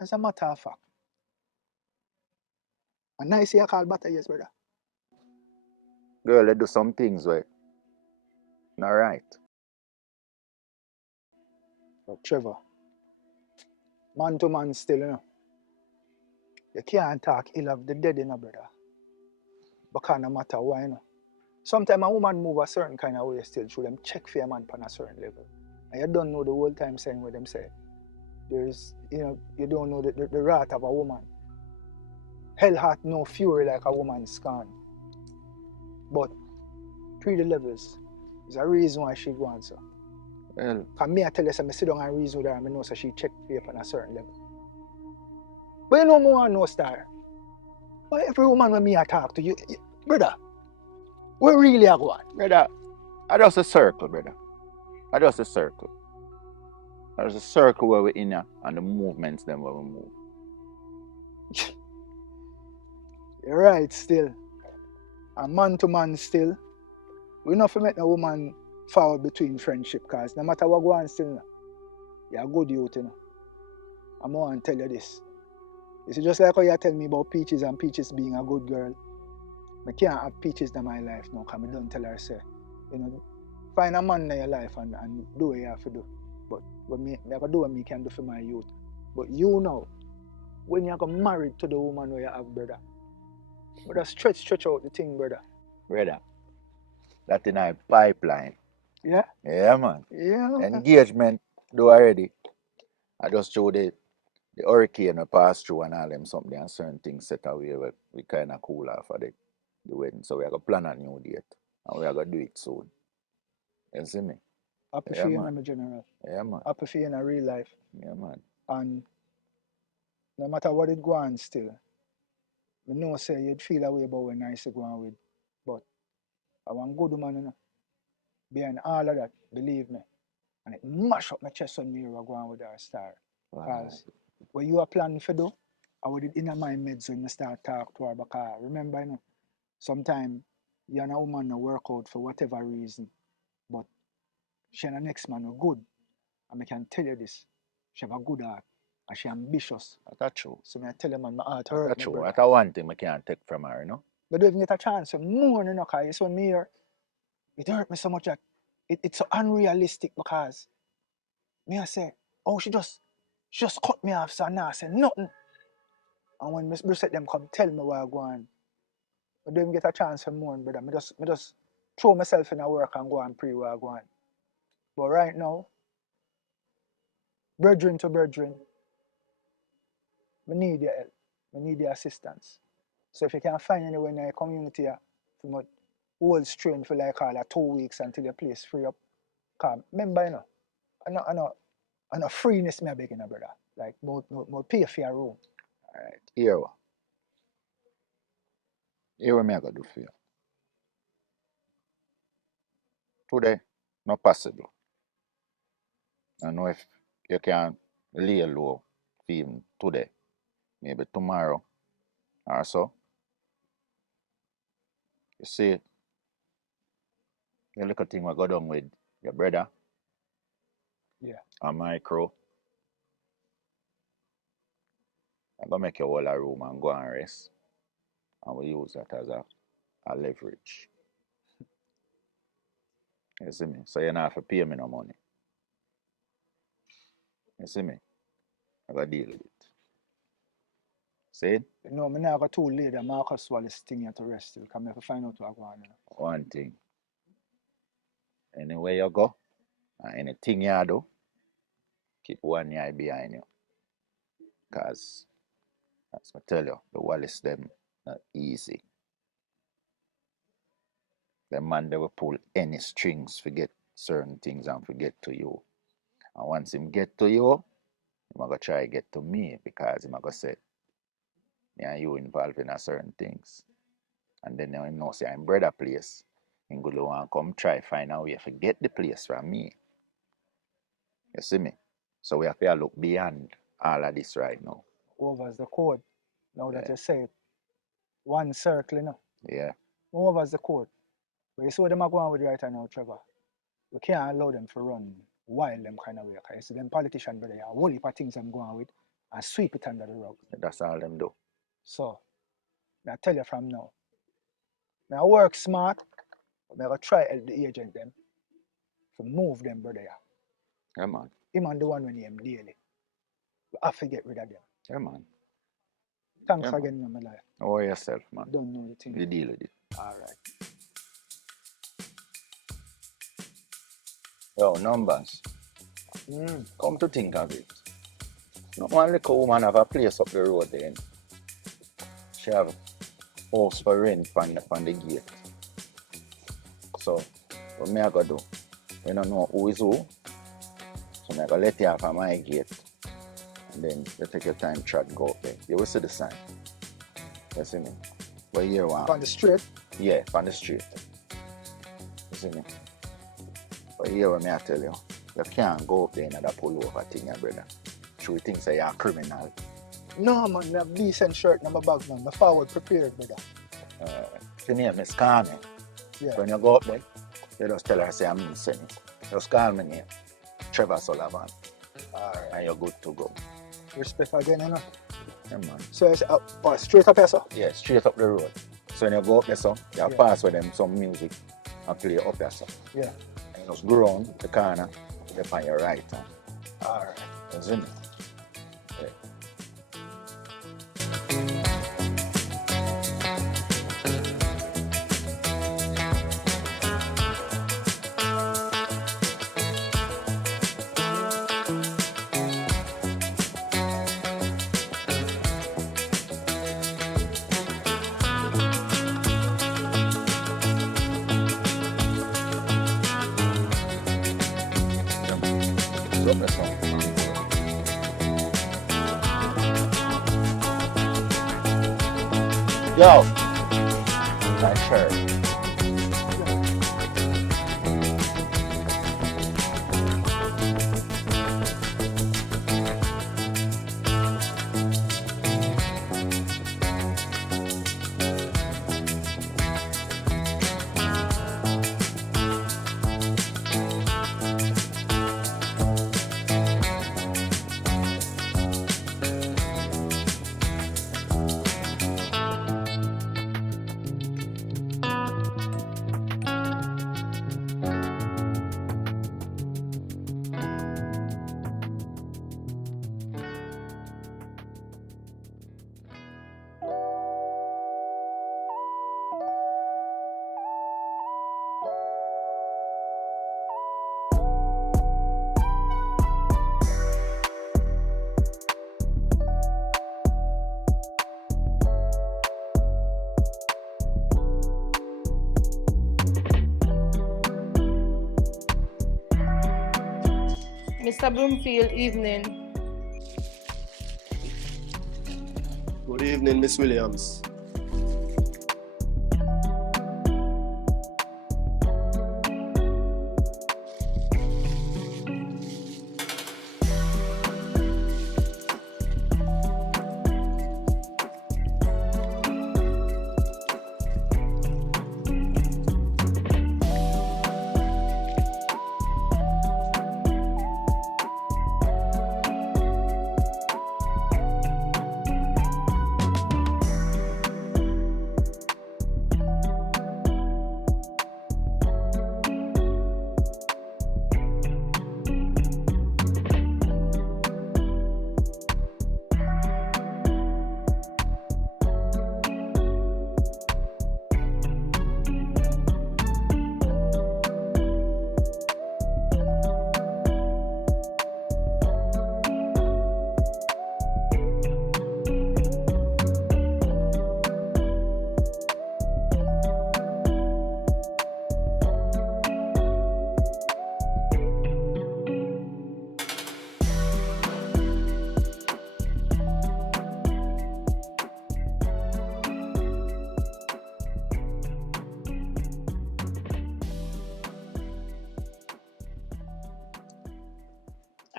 As a matter of fact. And nice you call butter, yes, brother. Girl, they do some things where not right. But Trevor, man to man still, you know. You can't talk ill of the dead, you know, brother. Because no matter why, you know. Sometimes a woman move a certain kind of way still through them check for a man on a certain level. And you don't know the whole time saying what them say. There's, you know, you don't know the wrath of a woman. Hell hath no fury like a woman's scorn. But through the levels, there's a reason why she wants so. Well, Because me, I tell you, I sit down and reason with her, and I know so she check for you on a certain level. But you know more and no star. But every woman when me I talk to you, brother, we really are going. brother, I just a circle, brother. I just a circle. There's a circle where we're in here and the movements then where we move. You're right still. And man to man still. We not for make no woman fall between friendship because no matter what go on still, you're a good youth, you know. I'm going to tell you this. It's just like how you tell me about Peaches and Peaches being a good girl. I can't have Peaches in my life now because I don't tell her, say, you know, find a man in your life and do what you have to do. But what me I can do what me can do for my youth. But you know, when you get married to the woman where you have, brother, stretch out the thing, brother. Brother, that in our pipeline. Yeah? Yeah, man. Yeah. Engagement do already. I just showed the hurricane we pass through and all them something and certain things set away where we kind of cool off of the wedding. So we are going to plan a new date and we are going to do it soon. You see me? Happy Yeah, for you, man. my general. Yeah, man. Happy for you in a real life. Yeah, man. And no matter what it go on still, I know say you'd feel a way about when I say go on with. But I want good woman, you know. Behind all of that, believe me. And it mash up my chest when me were going with our star. Because what you are planning to do, I would it in my meds when I start talk to her because remember, you know, sometimes you and a woman no work out for whatever reason. But she and the next man are good. And I can tell you this. She have a good heart. And she ambitious. That's true. So I tell you, man, my heart hurt That's me, true. brother. That's one thing I can't take from her, you know? But don't even get a chance. So more, you know, because it's when me here, it hurt me so much that it's so unrealistic because me I say, oh, she just cut me off, so now I say nothing. And when Miss Brissett them come tell me where I go on, I don't even get a chance for more, brother. Me just throw myself in a work and go and pray where I go on. But right now, brethren to brethren, we need your help. We need your assistance. So if you can find anyone in your community from hold strain for like all 2 weeks until your place free up. Cause remember, you know, I know freeness me a begging, brother. Like more pay for your room. All right. Here what? Here what me I gotta do for you. Today, not possible. I know if you can lay low for even today, maybe tomorrow or so. You see, the little thing we go down with your brother Yeah. and my crew, I'm gonna make you all a room and go and rest. And we use that as a leverage. You see me? So you don't have to pay me no money. You see me? I gotta deal with it. See it? You know, me now got too late that Marcus Wallace thing here to rest till come here to find out what go on. You know. One thing. Anywhere you go, and anything you do, keep one eye behind you. Cause as I tell you, the Wallace them not easy. The man they will pull any strings, forget certain things and forget to you. And once him get to you, he gonna try get to me because he gonna say, me and you involved in a certain things. And then him know say I'm brother place. Him go want come try find a way to get the place from me. You see me? So we have to look beyond all of this right now. Over's the code. Now that Yeah. you say it. One circle, you know. Yeah. Over's the code. But you see what them are going with right now, Trevor. We can't allow them to run wild them kind of way. Okay? So them politicians, brother, a whole heap of things I'm going with. and sweep it under the rug. That's all them do. So, I tell you from now, I work smart, but I go try help the agent them to move them, brother. Yeah, man. Him and the one when him daily. We have to get rid of them. Yeah, man. Thanks Yeah, man. again, my life. Don't worry yourself, man. Don't know the thing. You deal with it. All right. Yo, numbers. Come to think of it. Not one little woman have a place up the road then. She have house for rent from the gate. So, what me I go do? We don't know who is who. So me I go let you off at my gate. And then you take your time track go up there. You will see the sign. You see me? But here one. On the street? Yeah, on the street. You see me? But here what me I tell you, you can't go up there and that pull over thing, brother. True things say you're a criminal. No, man, I have decent shirt in my bag, man. I'm forward prepared, brother. Your name is Carmen. Yeah. When you go up there, you just tell her, say, I'm in Senny. Just call me name, Trevor Sullivan. All right. And you're good to go. Respect again, you know? Yeah, man. So it's straight up here, sir? Yeah, straight up the road. So when you go up there, so you pass with them some music and play up there, so. Yeah. And just go around the corner, you're on your right hand. All right. You see me? Yeah. Drop that song. Yo! Nice shirt. Mr. Broomfield, evening. Good evening, Miss Williams.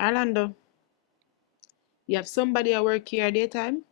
Orlando, you have somebody at work here daytime?